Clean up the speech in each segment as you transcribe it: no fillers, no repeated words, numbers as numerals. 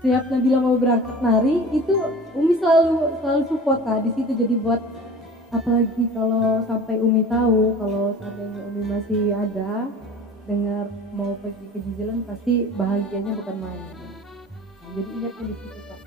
setiap Nabila mau berangkat nari itu Umi selalu support Kak di situ. Jadi buat apalagi kalau sampai Umi tahu kalau seandainya Umi masih ada dengar mau pergi ke New Zealand pasti bahagianya bukan main. Nah, jadi ingatnya di situ Kak.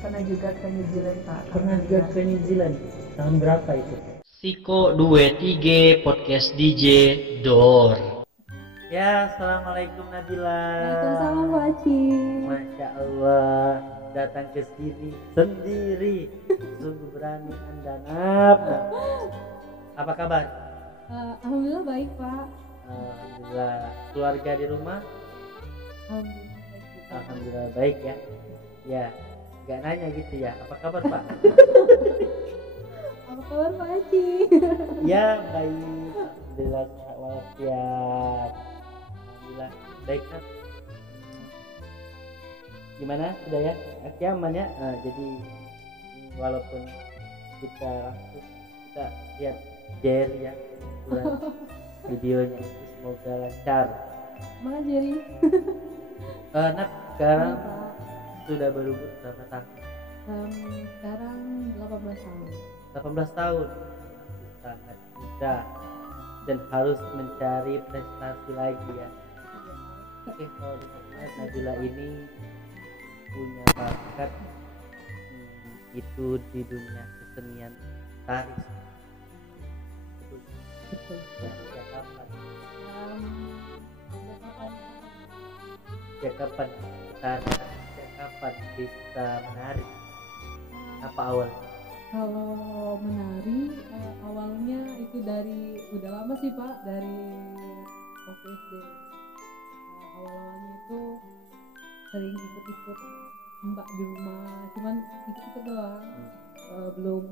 Pernah juga ke New Zealand Pak. Pernah juga ke New Zealand. Tahun berapa itu? Siko 23 Podcast DJ Dor. Ya, assalamualaikum Nabila. Waalaikumsalam Pak Aci. Masya Allah, datang ke sini sendiri. Sungguh berani Anda, Nab. Apa kabar? Alhamdulillah baik Pak. Alhamdulillah. Keluarga di rumah? Alhamdulillah baik juga. Alhamdulillah baik ya. Ya, gak nanya gitu ya. Apa kabar Pak? Apa kabar Pak Aci? Ya, baik. Alhamdulillah sehat walafiat. Alhamdulillah baik kan? Gimana sudah ya? Aki aman ya? Jadi walaupun kita langsung kita lihat Jerry ya videonya, semoga lancar. Mana Jerry? Nak sekarang Pak. sudah baru berapa tahun? Sekarang 18 tahun. 18 tahun. Sangat muda dan harus mencari prestasi lagi ya. Oke, kalau dilihat Nabila ini punya bakat itu di dunia kesenian tari. Betul. Betul. Ya, sejak kapan? Sejak kapan? Sejak kapan tari? Sejak kapan bisa menari? Apa awal? Kalau menari awalnya itu dari udah lama sih Pak, dari waktu SD. Awal-awalnya itu sering ikut-ikut mbak di rumah, cuman ikut-ikut doang. Belum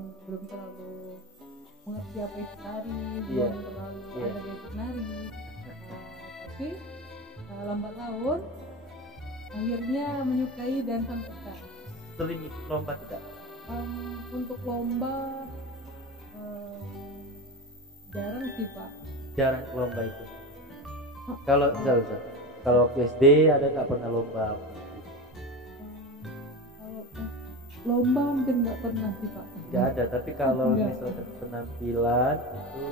terlalu mengerti apa itu tari, belum terlalu ada basic nari. Tapi lambat laun akhirnya menyukai dan sampai sekarang. Sering ikut lomba tidak? Untuk lomba jarang sih Pak. Jarang ke lomba itu. Kalau kalau waktu SD ada nggak pernah lomba? Kalau lomba hampir nggak pernah sih Pak. Nggak ada, tapi kalau Nggak. misalkan penampilan itu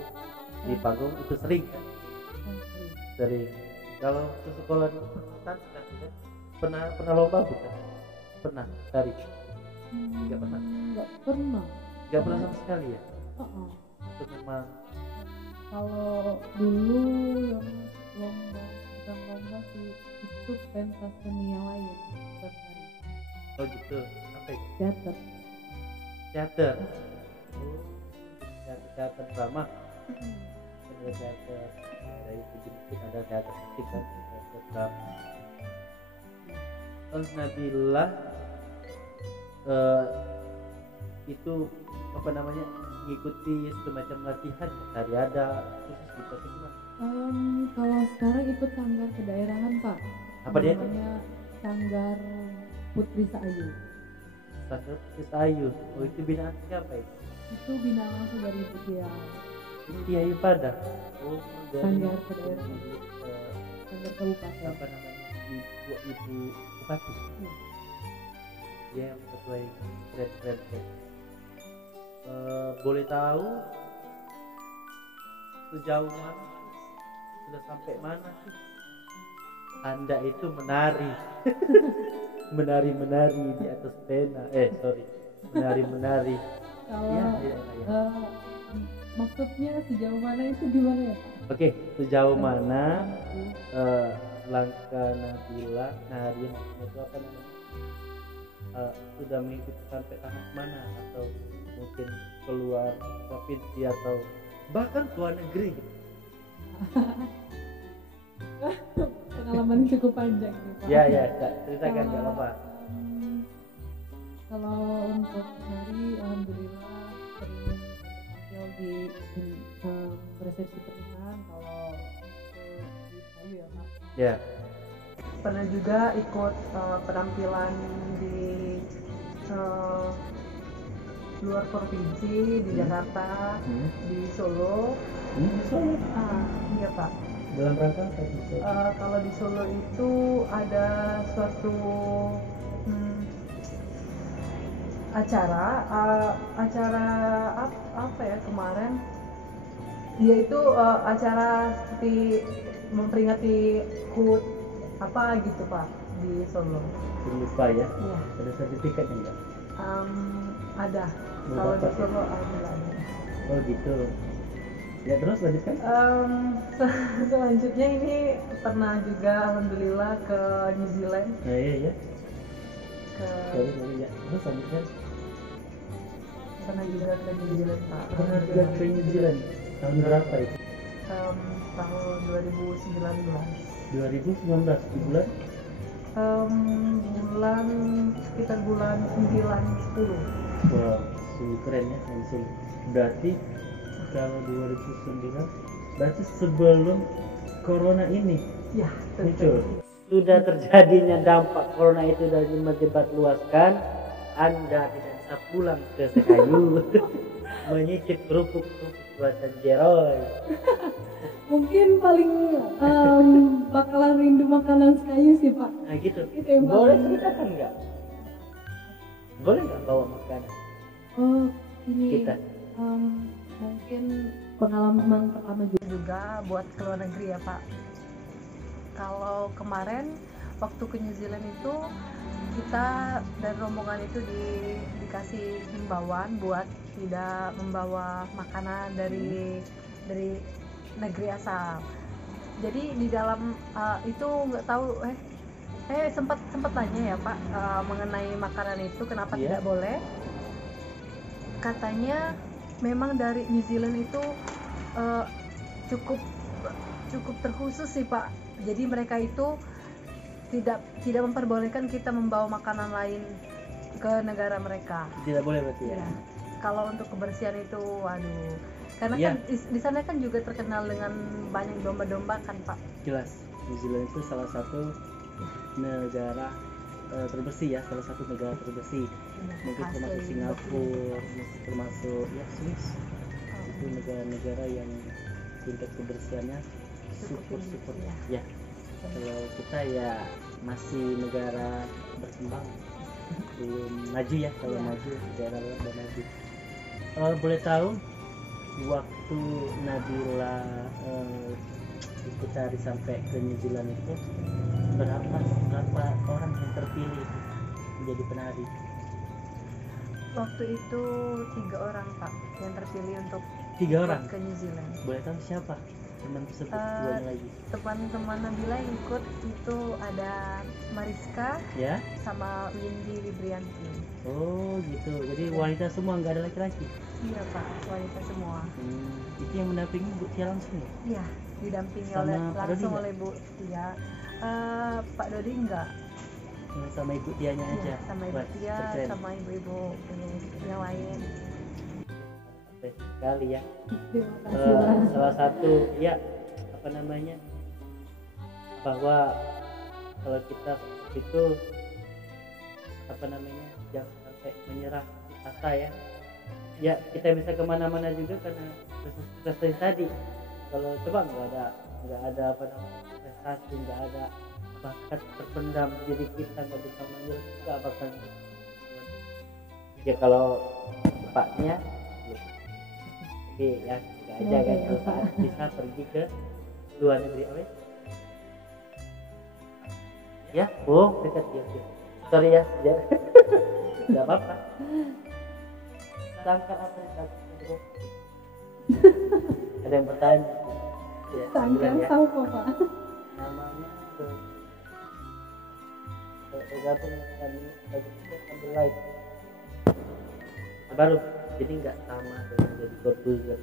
di panggung itu sering kan? Sering. Kalau ke sekolah dulu pernah lomba bukan? Pernah tari? Nggak pernah. Nggak pernah. Nggak pernah sama sekali ya? Itu memang Kalau dulu yang lomba bukan lomba sih itu pentas seni yang lain bukan tari. oh gitu. Apa itu? Teater. Teater. Oh, teater drama. Ada teater dari sedikit ada teater musik dan teater drama. Nabila itu apa namanya mengikuti semacam latihan tari ada khusus gitu atau gimana? Kalau sekarang ikut sanggar kedaerahan Pak. Apa dia itu? Namanya Sanggar Putri Saayu. Sanggar Ayu. Oh itu binaan siapa itu? Itu binaan langsung dari Ibu Dia. Ini Ayu pada. Oh dari Sanggar kedaerahan. eh, Sanggar Kabupaten. apa namanya ibu bupati. Iya. Dia yang ketua keren. Boleh tahu sejauh mana sudah sampai mana sih Anda itu menari menari di atas pena menari Kalau ya. maksudnya sejauh mana itu gimana ya Pak? Oke, sejauh mana langkah Nabila nari maksudnya itu apa namanya sudah mengikuti sampai tahap mana atau mungkin keluar provinsi atau bahkan keluar negeri. Pengalaman cukup panjang nih Pak. Ya ceritakan nggak apa-apa. Kalau untuk nari alhamdulillah sering tampil di resepsi pernikahan. Kalau di Sayu ya Pak. Ya. Pernah juga ikut penampilan di luar provinsi di Jakarta, di Solo. Solo. Iya Pak. dalam rangka apa itu? Kalau di Solo itu ada suatu acara apa ya kemarin, yaitu acara seperti memperingati HUT apa gitu Pak di Solo. Lupa ya. Iya. Ada sertifikatnya enggak? Ada. Mau Kalau di dapat ya? Solo ada. Oh gitu. Ya terus lanjutkan. Selanjutnya ini pernah juga alhamdulillah ke New Zealand, Nah iya ya. ke Sorry ya. Terus lanjutkan. pernah juga ke New Zealand Pak. Pernah juga ke New Zealand. Tahun berapa itu? Tahun 2019. 2019 di bulan Bulan sekitar bulan 9-10. wah sungguh keren ya langsung. Berarti kalau 2009 berarti sebelum corona ini Ya, muncul. Sudah terjadinya dampak corona itu dari menyebar luaskan, Anda tidak bisa pulang ke Sekayu menyicip kerupuk-kerupuk buatan Jeroy. Mungkin paling bakalan rindu makanan Sekayu sih Pak. Nah gitu. Itu yang Boleh paling- ceritakan nggak? Boleh nggak bawa makanan Oh ini kita? mungkin pengalaman pertama juga buat ke luar negeri ya Pak. Kalau kemarin waktu ke New Zealand itu kita dan rombongan itu dikasih himbauan buat tidak membawa makanan dari negeri asal. Jadi di dalam itu nggak tahu sempat tanya ya Pak mengenai makanan itu kenapa Iya. tidak boleh. Katanya memang dari New Zealand itu cukup terkhusus sih Pak. Jadi mereka itu tidak memperbolehkan kita membawa makanan lain ke negara mereka. Tidak boleh berarti ya? Ya. Kalau untuk kebersihan itu, waduh. Karena Iya. kan di sana kan juga terkenal dengan banyak domba-domba kan Pak. Jelas, New Zealand itu salah satu negara terbersih ya, salah satu negara terbersih. Mungkin Asli, termasuk Singapura, termasuk ya Swiss. Itu negara-negara yang tingkat kebersihannya Cukup super tinggi, ya. Kalau kita ya masih negara berkembang, belum maju ya. Kalau Iya. maju negara luar udah maju. Boleh tahu waktu Nabila ikut cari sampai ke New Zealand itu berapa orang yang terpilih menjadi penari? Waktu itu 3 orang Pak yang terpilih untuk 3 orang. ke New Zealand. Boleh tahu siapa teman tersebut? Eh, Duanya lagi Teman-teman Nabila yang ikut itu ada Mariska ya. sama Windy Wibrianti. Oh gitu, jadi wanita semua, nggak ada laki-laki. Iya Pak, wanita semua. Itu yang mendampingi Bu Tia langsung ya? Iya, didampingi Sama oleh Pak langsung Dodi oleh Bu Tia. Pak Dodi enggak. Sama Ibu Tianya aja? Iya, sama Ibu Wah, Tia, keren. sama ibu-ibu yang lain. Sampai sekali ya. Terima kasih Pak. Salah satu ya apa namanya, bahwa kalau kita itu apa namanya jangan sampai menyerah asa ya. Ya kita bisa kemana-mana juga karena prestasi tadi. Kalau coba nggak ada apa namanya prestasi, nggak ada bakat terpendam jadi kita nggak bisa menjual, nggak bakal. Ya kalau tempatnya jadi ya nggak aja kan kalau saat bisa pergi ke luar negeri apa ya dekat ya sorry ya nggak apa-apa. Sangkar apa nih Kak? Ada yang bertanya ya, Sangkan bilang ya, tahu Pak. namanya tergantung kami ambil live baru jadi nggak sama dengan jadi komposer.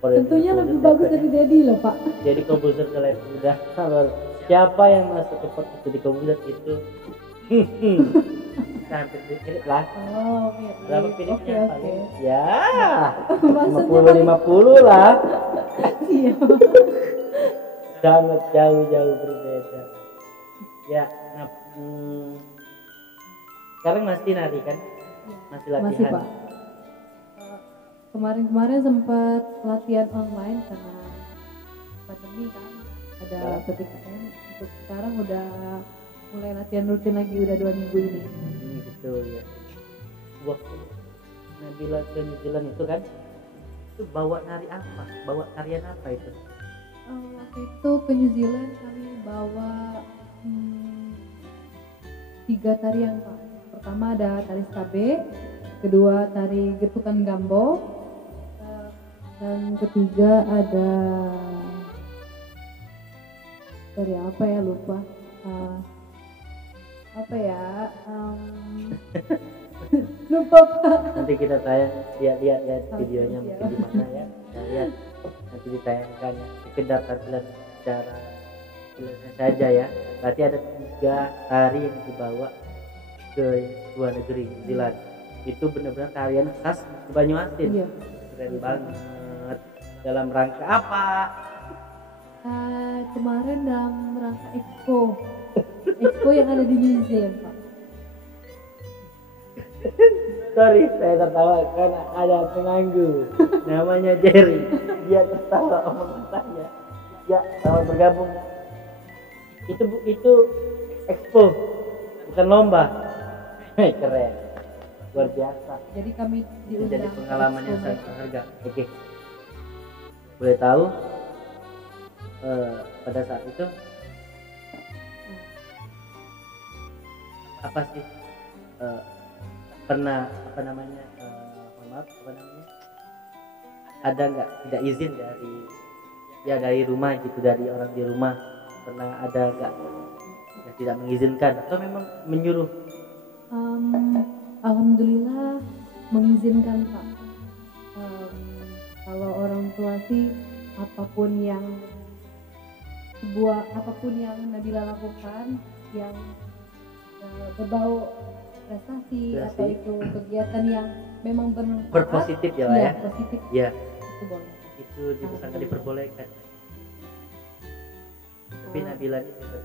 Tentunya lebih bagus dari Dedi loh Pak. Jadi komposer ke live udah siapa yang masuk ke pot jadi komposer itu hampir mirip lah. Oh, iya. Berapa Oke, pilihnya oke. paling ya Maksudnya 50-50 lah, iya. sangat jauh berbeda ya. Nah, sekarang masih nari kan, masih Masih latihan. Pak. Kemarin sempat latihan online karena pandemi kan. ada PPKM. Untuk sekarang udah mulai latihan rutin lagi, udah 2 minggu ini. Gitu ya. Waktu Nabila ke New Zealand itu kan, itu bawa nari apa? Bawa tarian apa itu? Waktu itu ke New Zealand kami bawa 3 tarian Pak. Pertama ada tari skabe, kedua tari getukan gambo, dan ketiga ada tari apa ya, lupa. Apa ya? Lupa Pak. Nanti kita tayang, lihat videonya Oke, mungkin gimana ya. Kita lihat nanti ditayangkan ya. Sekedar tampilan secara saja ya. Berarti ada 3 tari yang dibawa ke luar negeri, New Zealand. Itu benar-benar tarian khas Banyuasin. Iya. Keren banget. Dalam rangka apa? Kemarin dalam rangka Expo yang ada di New Zealand Pak. Sorry, saya tertawa karena ada penganggur namanya Jerry. Dia tertawa omongan saya. Ya, selamat bergabung. Itu expo, bukan lomba. Keren, luar biasa. Jadi kami Itu diundang. jadi pengalaman yang Expo. sangat berharga. Oke, boleh tahu pada saat itu apa sih pernah ada nggak tidak izin dari rumah gitu, dari orang di rumah, pernah ada nggak yang tidak mengizinkan atau memang menyuruh? Alhamdulillah mengizinkan Pak. Kalau orang tua sih apapun yang Nabila lakukan yang berbau prestasi atau itu kegiatan yang memang Berpositif ya lah ya. Positif Ya, itu boleh. itu sangat diperbolehkan. Tapi Nabila ini gila.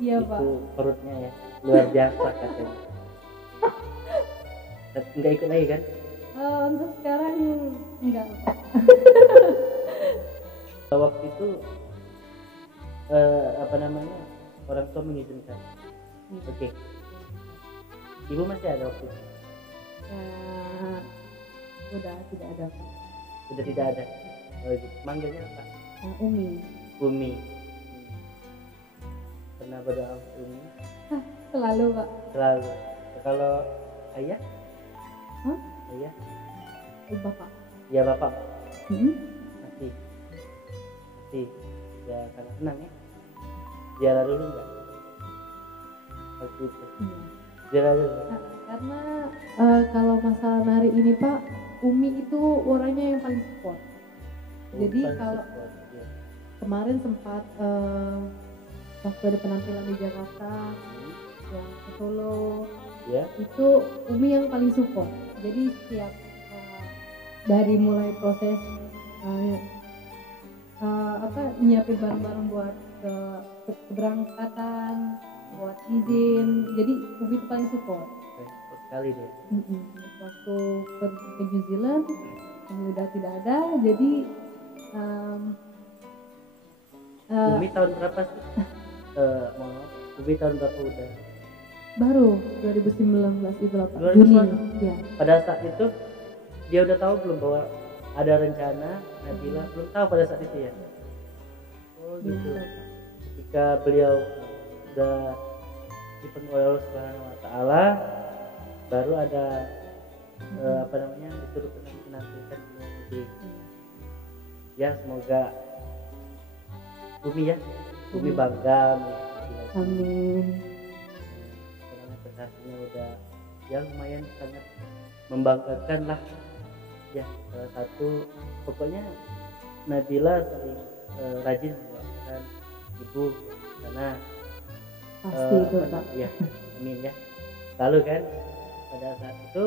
Iya Pak. Itu perutnya ya luar biasa katanya. Nggak ikut lagi kan? Untuk sekarang enggak Pak. Waktu itu orang tua mengizinkan. Oke. Ibu masih ada waktu itu? Udah tidak ada Pak. Sudah tidak ada. Oh, gitu. Manggilnya apa? Umi. Umi. Pernah berdoa untuk Umi? Selalu Pak. Selalu. Kalau ayah? Hah? Ayah? Bapak. Ya bapak. Mm-hmm. Masih. Ya karena senang ya. Ziarah dulu enggak? Waktu itu. Iya. Ziarah dulu. Karena kalau masalah nari ini Pak, Umi itu orangnya yang paling support. Jadi Paling kalau support, ya. kemarin sempat waktu ada penampilan di Jakarta, yang ke Solo, Ya. itu Umi yang paling support. Jadi setiap dari mulai proses nyiapin barang-barang buat keberangkatan, buat izin, jadi Umi itu paling support. Support sekali deh. Waktu pergi ke New Zealand Umi udah tidak ada, jadi Umi tahun berapa sih? Umi tahun berapa udah? baru 2019 itu lah Pak, 2019. Juni ya. Pada saat itu dia udah tahu belum bahwa ada rencana Nabila? Belum tahu pada saat itu ya? Oh gitu. Ketika beliau udah dipenuhi oleh Allah Subhanahu Wa Taala, baru ada disuruh menampilkan di luar negeri. Ya semoga Umi bangga. Amin. Karena prestasinya udah ya lumayan sangat membanggakan lah. Ya salah satu pokoknya Nabila paling rajin mendoakan ibu karena Pasti itu Pak. ya amin ya. Lalu kan pada saat itu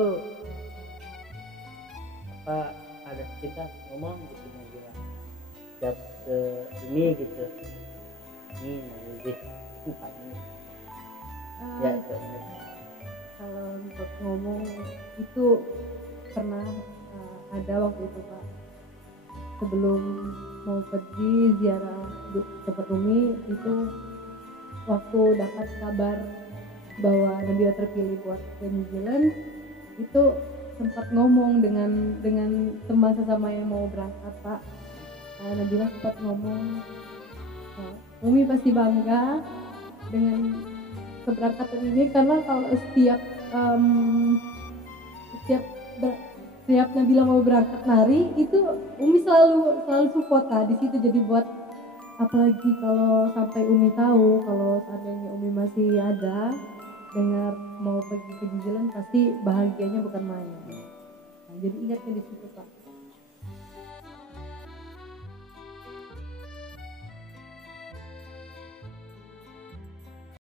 ada kita ngomong gitu Nabila siap ke ini gitu ini nanti ya kalau untuk ngomong itu pernah ada waktu itu Pak, sebelum mau pergi ziarah tempat Umi itu, waktu dapat kabar bahwa Nabila terpilih buat ke New Zealand, itu sempat ngomong dengan teman sesama yang mau berangkat, Pak. Nabila sempat ngomong, Umi pasti bangga dengan keberangkatan ini, karena kalau setiap Nabila mau berangkat nari itu Umi selalu support di situ. Jadi buat, apalagi kalau sampai Umi tahu kalau seandainya Umi masih ada dengar mau pergi ke New Zealand, pasti bahagianya bukan main. Jadi ingatnya di situ, Pak.